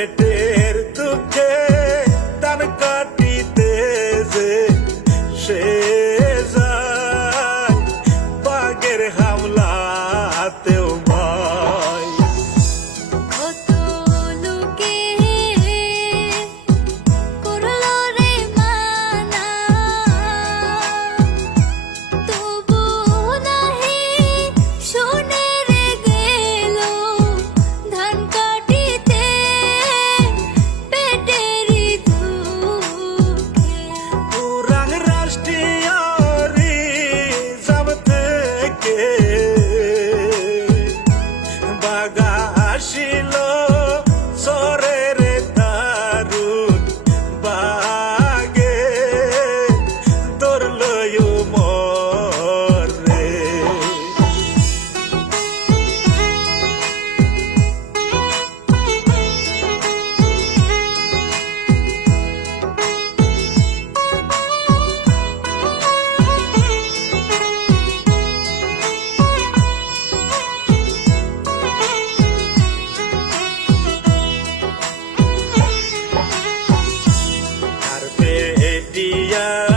পেটের দুঃখে তান কাটিতে যে সে যায়। বাগের হামলা Yeah.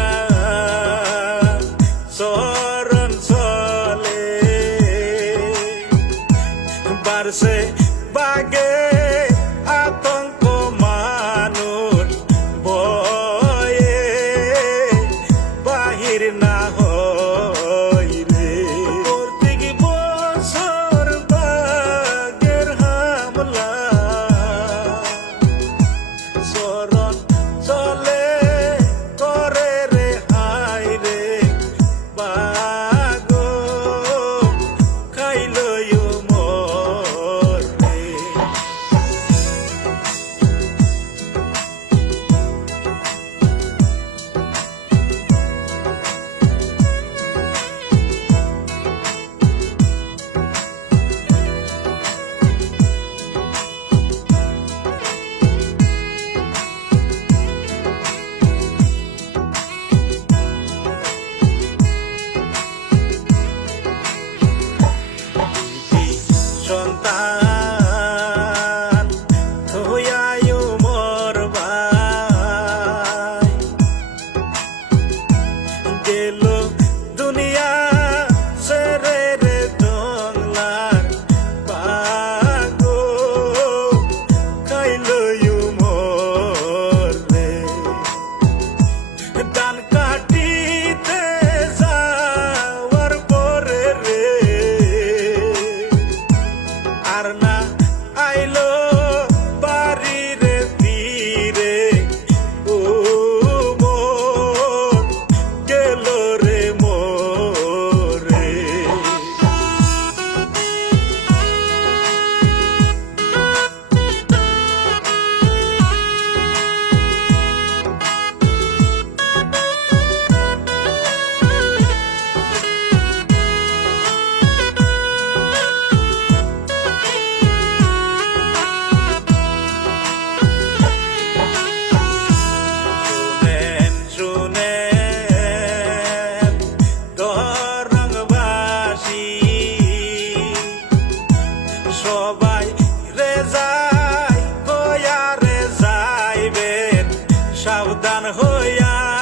这样